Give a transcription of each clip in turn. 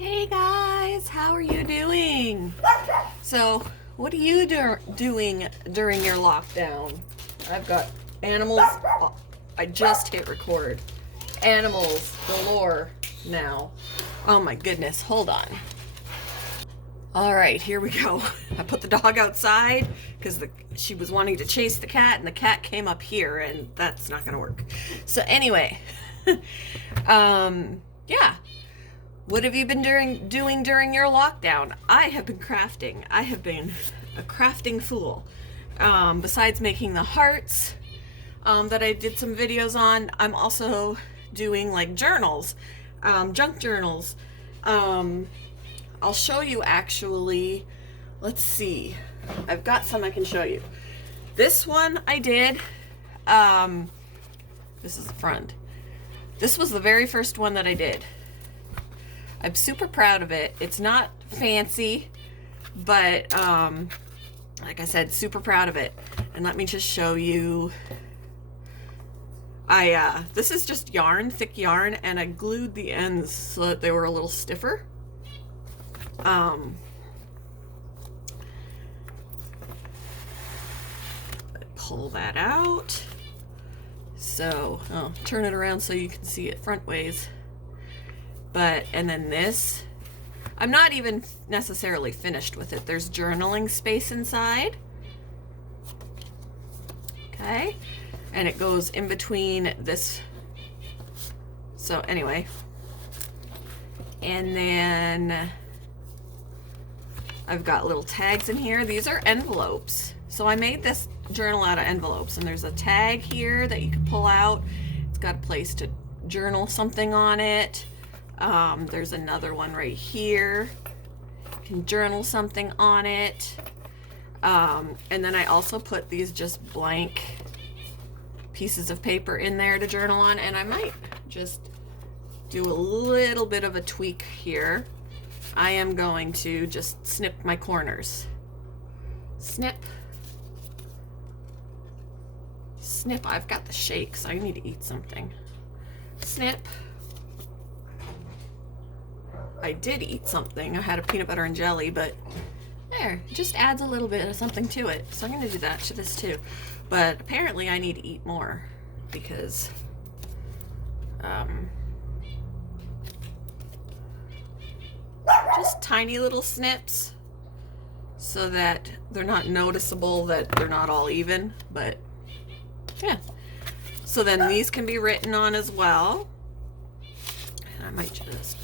Hey guys, how are you doing? So, what are you doing during your lockdown? I've got animals. I just hit record. Animals galore now. Oh my goodness, hold on. All right, here we go. I put the dog outside because she was wanting to chase the cat, and the cat came up here, and that's not gonna work. So anyway, yeah. What have you been doing during your lockdown? I have been crafting. I have been a crafting fool. Besides making the hearts that I did some videos on, I'm also doing like journals, junk journals. I'll show you actually. Let's see. I've got some I can show you. This one I did. This is the front. This was the very first one that I did. I'm super proud of it. It's not fancy, but like I said, super proud of it. And let me just show you. This is just yarn, thick yarn, and I glued the ends so that they were a little stiffer. Pull that out. So, turn it around so you can see it front ways. And then this, I'm not even necessarily finished with it. There's journaling space inside. Okay. And it goes in between this. So anyway. And then I've got little tags in here. These are envelopes. So I made this journal out of envelopes, and there's a tag here that you can pull out. It's got a place to journal something on it. There's another one right here. You can journal something on it. And then I also put these just blank pieces of paper in there to journal on, and I might just do a little bit of a tweak here. I am going to just snip my corners. Snip. Snip. I've got the shakes. I need to eat something. Snip. I did eat something. I had a peanut butter and jelly, but there, it just adds a little bit of something to it. So I'm going to do that to this too. But apparently I need to eat more because just tiny little snips so that they're not noticeable, that they're not all even, but yeah. So then these can be written on as well. And I might just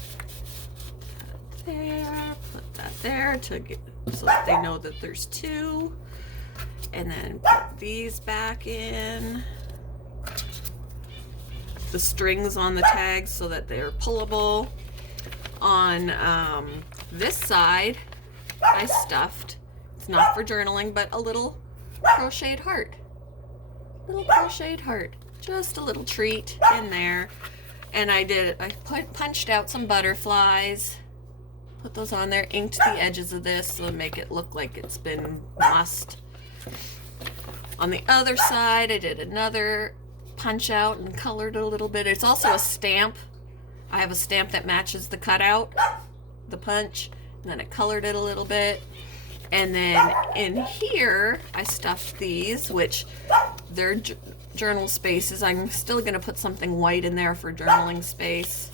there, put that there to get so that they know that there's two, and then put these back in. The strings on the tags so that they're pullable. On this side, I stuffed, it's not for journaling, but a little crocheted heart. Little crocheted heart. Just a little treat in there. And I punched out some butterflies. Put those on there, inked the edges of this so to make it look like it's been mussed. On the other side, I did another punch out and colored it a little bit. It's also a stamp. I have a stamp that matches the cutout, the punch, and then I colored it a little bit. And then in here, I stuffed these, which they're journal spaces. I'm still going to put something white in there for journaling space.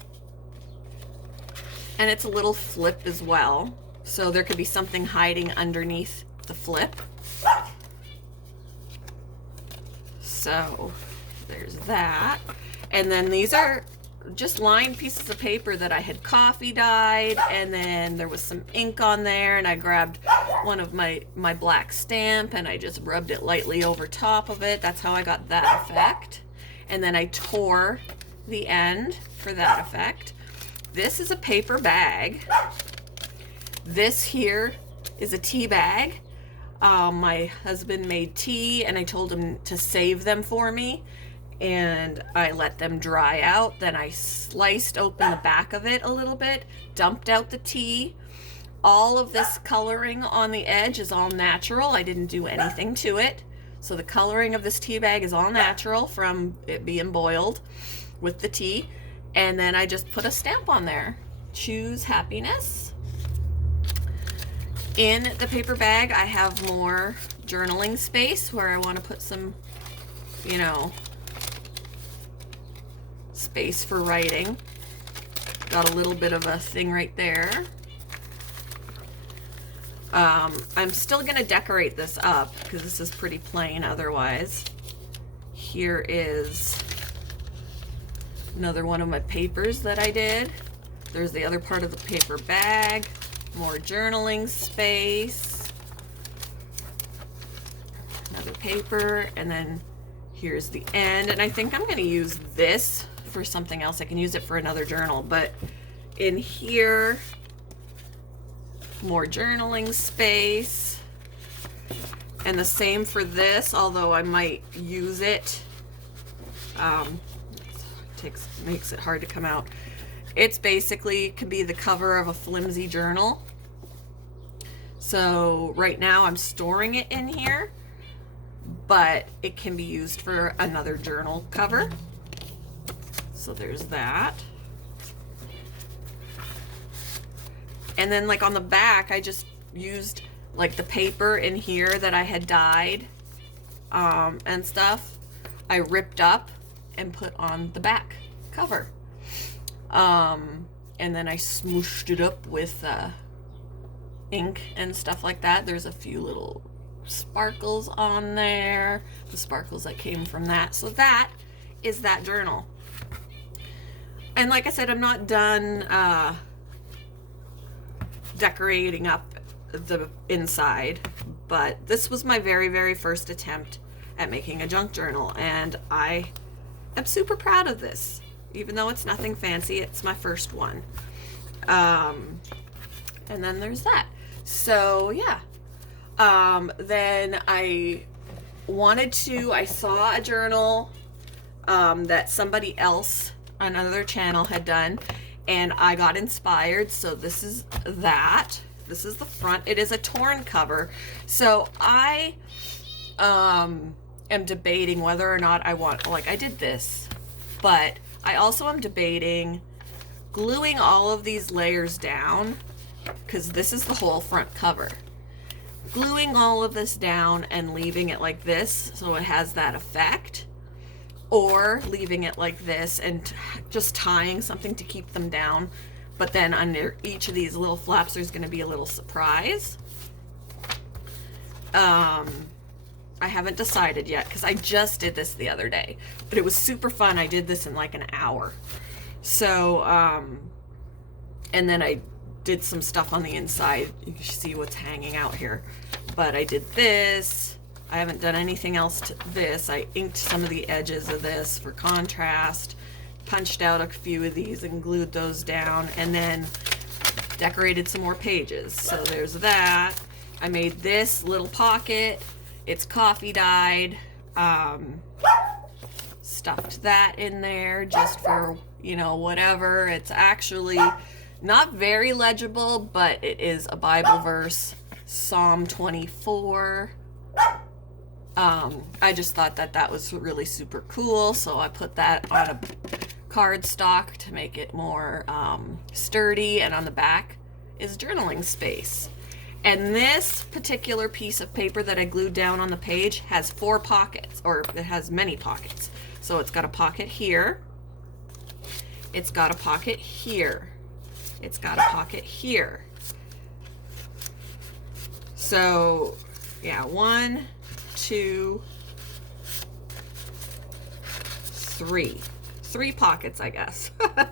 And it's a little flip as well, so there could be something hiding underneath the flip. So there's that. And then these are just lined pieces of paper that I had coffee dyed, and then there was some ink on there, and I grabbed one of my black stamp and I just rubbed it lightly over top of it. That's how I got that effect. And then I tore the end for that effect. This is a paper bag. This here is a tea bag. My husband made tea, and I told him to save them for me, and I let them dry out. Then I sliced open the back of it a little bit, dumped out the tea. All of this coloring on the edge is all natural. I didn't do anything to it. So the coloring of this tea bag is all natural from it being boiled with the tea. And then I just put a stamp on there. Choose happiness. In the paper bag, I have more journaling space where I want to put some, you know, space for writing. Got a little bit of a thing right there. I'm still going to decorate this up because this is pretty plain otherwise. Here is another one of my papers that I did. There's the other part of the paper bag. More journaling space. Another paper, and then here's the end. And I think I'm going to use this for something else. I can use it for another journal, but in here, more journaling space. And the same for this, although I might use it. Makes it hard to come out. It's basically could be the cover of a flimsy journal. So right now I'm storing it in here, but it can be used for another journal cover. So there's that. And then like on the back, I just used like the paper in here that I had dyed and stuff. I ripped up and put on the back cover. And then I smooshed it up with ink and stuff like that. There's a few little sparkles on there, the sparkles that came from that. So that is that journal. And like I said, I'm not done decorating up the inside, but this was my very, very first attempt at making a junk journal, and I am super proud of this. Even though it's nothing fancy, it's my first one. And then there's that. So yeah. Then I saw a journal that somebody else on another channel had done, and I got inspired. So this is that. This is the front. It is a torn cover. So I am debating whether or not I want, like I did this, but I also am debating gluing all of these layers down, because this is the whole front cover. Gluing all of this down and leaving it like this so it has that effect, or leaving it like this and just tying something to keep them down, but then under each of these little flaps there's going to be a little surprise. I haven't decided yet because I just did this the other day, but it was super fun. I did this in like an hour. So, and then I did some stuff on the inside. You can see what's hanging out here. But I did this. I haven't done anything else to this. I inked some of the edges of this for contrast, punched out a few of these and glued those down, and then decorated some more pages. So there's that. I made this little pocket. It's coffee dyed. Stuffed that in there just for, you know, whatever. It's actually not very legible, but it is a Bible verse, Psalm 24. I just thought that that was really super cool, so I put that on a cardstock to make it more sturdy, and on the back is journaling space. And this particular piece of paper that I glued down on the page has 4 pockets, or it has many pockets. So it's got a pocket here, it's got a pocket here, it's got a pocket here. So yeah, 1, 2, 3. 3 pockets, I guess. But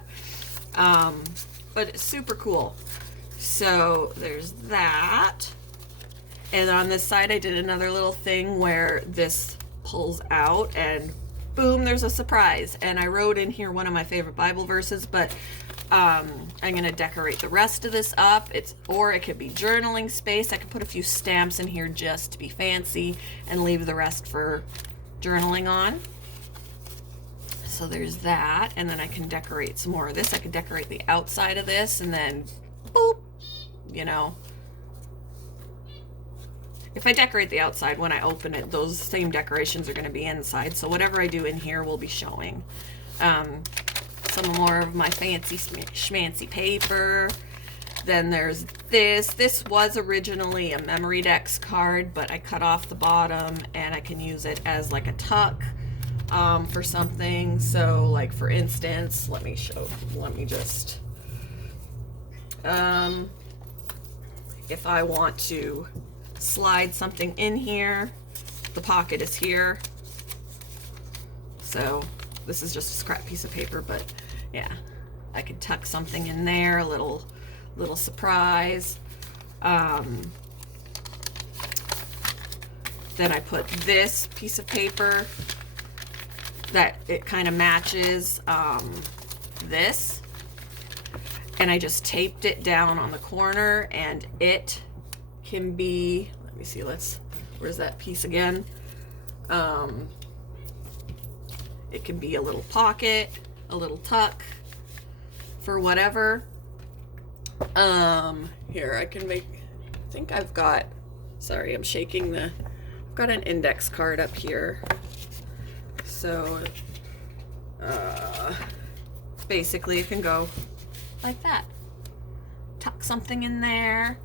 it's super cool. So there's that. And on this side I did another little thing where this pulls out and boom, there's a surprise. And I wrote in here one of my favorite Bible verses, but I'm going to decorate the rest of this up. Or it could be journaling space. I could put a few stamps in here just to be fancy and leave the rest for journaling on. So there's that. And then I can decorate some more of this. I could decorate the outside of this and then boop, you know. If I decorate the outside, when I open it, those same decorations are going to be inside. So whatever I do in here will be showing. some more of my fancy schmancy paper. Then there's this. This was originally a Memorydex card, but I cut off the bottom and I can use it as like a tuck for something. So like for instance, let me just, if I want to slide something in here, the pocket is here. So this is just a scrap piece of paper, but yeah, I could tuck something in there, a little surprise. Then I put this piece of paper that it kind of matches this, and I just taped it down on the corner, and it can be, let me see, where's that piece again? It can be a little pocket, a little tuck, for whatever. Here, I can make, I think I've got, sorry, I'm shaking I've got an index card up here. So, basically it can go like that. Tuck something in there.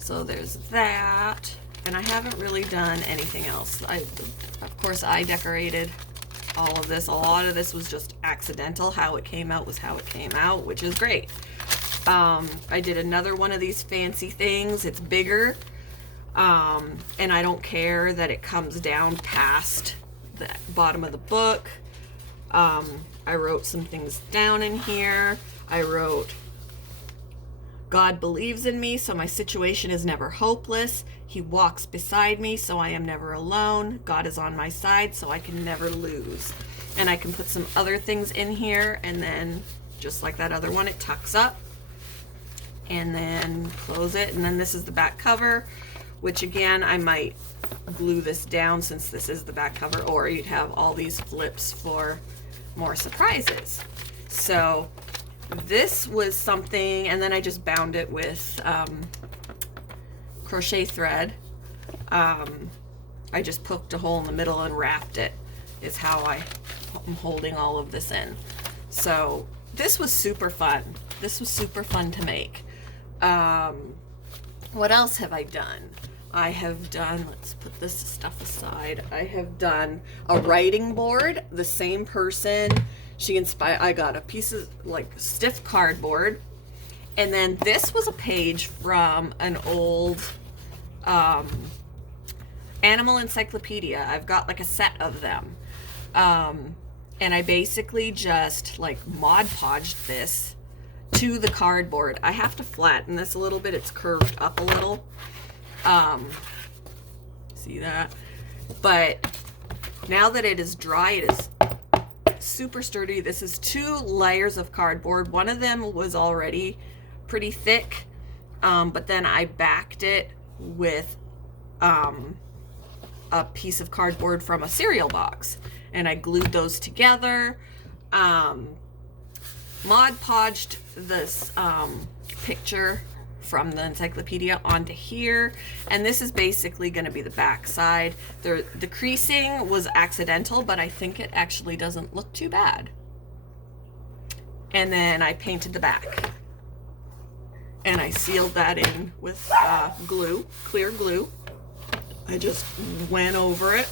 So there's that. And I haven't really done anything else. Of course, I decorated all of this. A lot of this was just accidental. How it came out was how it came out, which is great. I did another one of these fancy things. It's bigger, and I don't care that it comes down past the bottom of the book. I wrote some things down in here. I wrote, God believes in me, so my situation is never hopeless. He walks beside me, so I am never alone. God is on my side, so I can never lose. And I can put some other things in here, and then just like that other one, it tucks up. And then close it, and then this is the back cover, which again, I might glue this down since this is the back cover, or you'd have all these flips for more surprises. So this was something, and then I just bound it with crochet thread. I just poked a hole in the middle and wrapped it, is how I'm holding all of this in. So this was super fun. This was super fun to make. What else have I done? I have done, let's put this stuff aside. I have done a writing board. The same person, I got a piece of like stiff cardboard. And then this was a page from an old animal encyclopedia. I've got like a set of them. And I basically just like Mod Podged this to the cardboard. I have to flatten this a little bit. It's curved up a little. See that? But now that it is dry, it is super sturdy. This is 2 layers of cardboard. One of them was already pretty thick, but then I backed it with a piece of cardboard from a cereal box, and I glued those together. Mod Podged this picture from the encyclopedia onto here, and this is basically going to be the back side. The creasing was accidental, but I think it actually doesn't look too bad. And then I painted the back, and I sealed that in with glue, clear glue. I just went over it,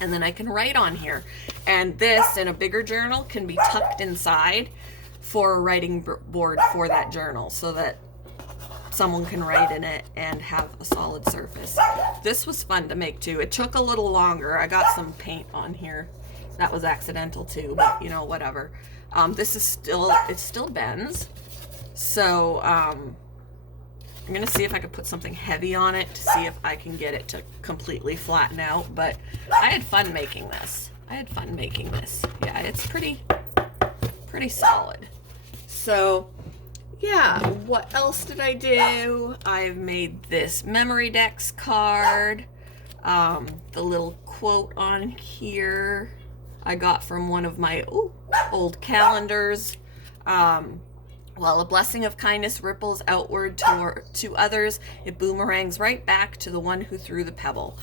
and then I can write on here. And this, in a bigger journal, can be tucked inside for a writing board for that journal, so that someone can write in it and have a solid surface. This was fun to make too. It took a little longer. I got some paint on here. That was accidental too, but you know, whatever. This is it still bends. So I'm gonna see if I could put something heavy on it to see if I can get it to completely flatten out. But I had fun making this. Yeah, it's pretty solid. So yeah, what else did I do? I've made this Memorydex card. The little quote on here I got from one of my old calendars. While a blessing of kindness ripples outward to others, it boomerangs right back to the one who threw the pebble.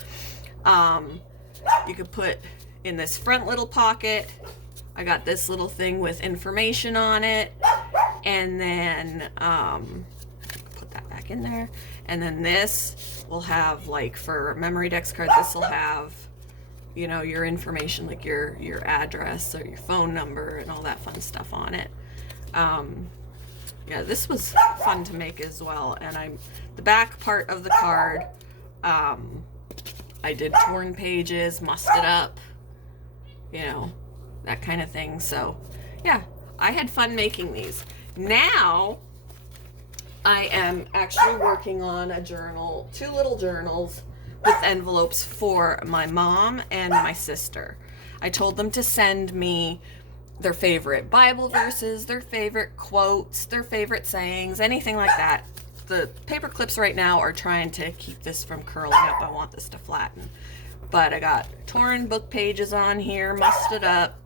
You could put in this front little pocket I got this little thing with information on it, and then put that back in there, and then this will have, like, for memory dex card, this will have, you know, your information, like your address or your phone number and all that fun stuff on it. Yeah, this was fun to make as well. And the back part of the card, I did torn pages, mussed it up, you know, that kind of thing. So yeah, I had fun making these. Now I am actually working on a journal, 2 little journals with envelopes for my mom and my sister. I told them to send me their favorite Bible verses, their favorite quotes, their favorite sayings, anything like that. The paper clips right now are trying to keep this from curling up. I want this to flatten. But I got torn book pages on here, mussed it up.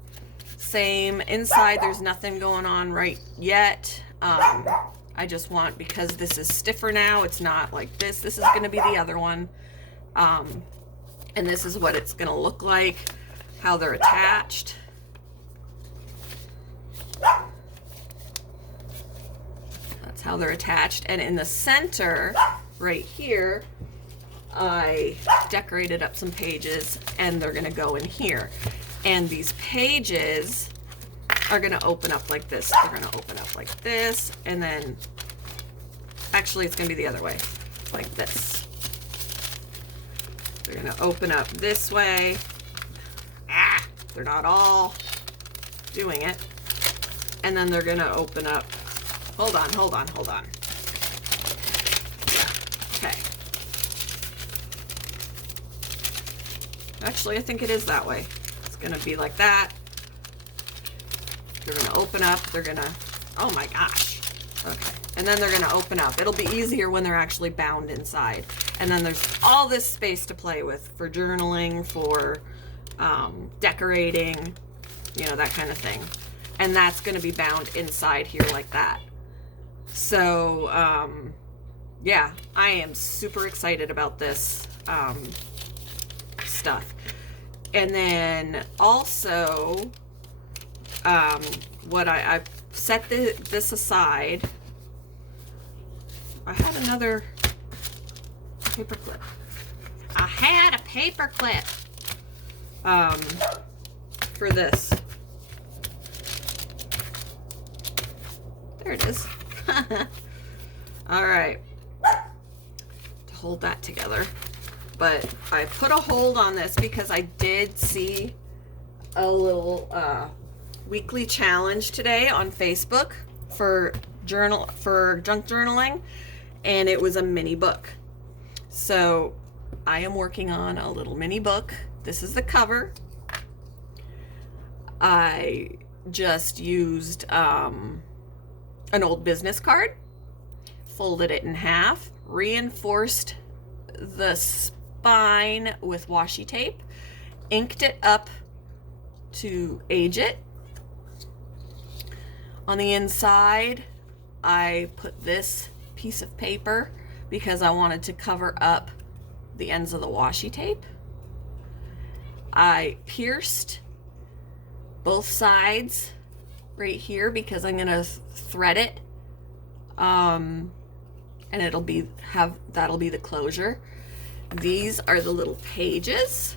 Same inside, there's nothing going on right yet. I just want, because this is stiffer now, it's not like this. This is going to be the other one. And this is what it's going to look like, how they're attached. That's how they're attached. And in the center, right here, I decorated up some pages, and they're going to go in here. And these pages are going to open up like this. They're going to open up like this, and then, actually, it's going to be the other way, like this. They're going to open up this way. They're not all doing it. And then they're going to open up. Hold on. Yeah, okay. Actually, I think it is that way. It's going to be like that. They're going to open up. They're going to, oh my gosh. Okay. And then they're going to open up. It'll be easier when they're actually bound inside. And then there's all this space to play with for journaling, for decorating, you know, that kind of thing. And that's going to be bound inside here like that. So, yeah, I am super excited about this stuff. And then also, what I set this aside. I had another paper clip. I had a paper clip for this. There it is. All right. To hold that together. But I put a hold on this because I did see a little weekly challenge today on Facebook for junk journaling, and it was a mini book. So I am working on a little mini book. This is the cover. I just used an old business card, folded it in half, reinforced the spine with washi tape, inked it up to age it. On the inside, I put this piece of paper because I wanted to cover up the ends of the washi tape. I pierced both sides right here because I'm gonna thread it, and that'll be the closure. These are the little pages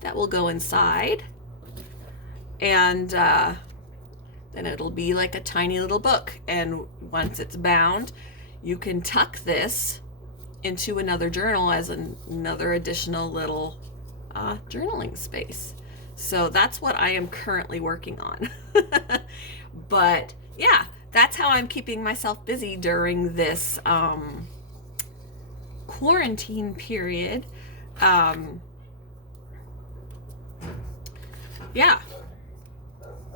that will go inside, and then it'll be like a tiny little book. And once it's bound, you can tuck this into another journal as another additional little journaling space. So that's what I am currently working on. But yeah, that's how I'm keeping myself busy during this quarantine period. Yeah,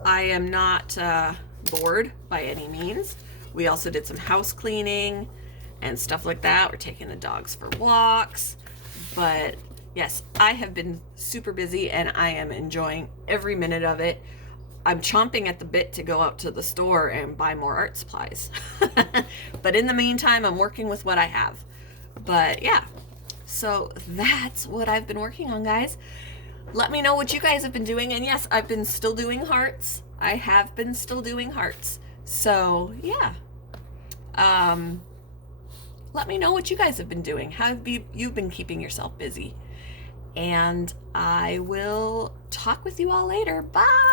I am not bored by any means. We also did some house cleaning and stuff like that. We're taking the dogs for walks. But yes, I have been super busy and I am enjoying every minute of it. I'm chomping at the bit to go out to the store and buy more art supplies. But in the meantime, I'm working with what I have. But yeah, so that's what I've been working on, guys. let me know what you guys have been doing. And yes, I've been still doing hearts. I have been still doing hearts. So yeah. Let me know what you guys have been doing. How have you've been keeping yourself busy? And I will talk with you all later. Bye.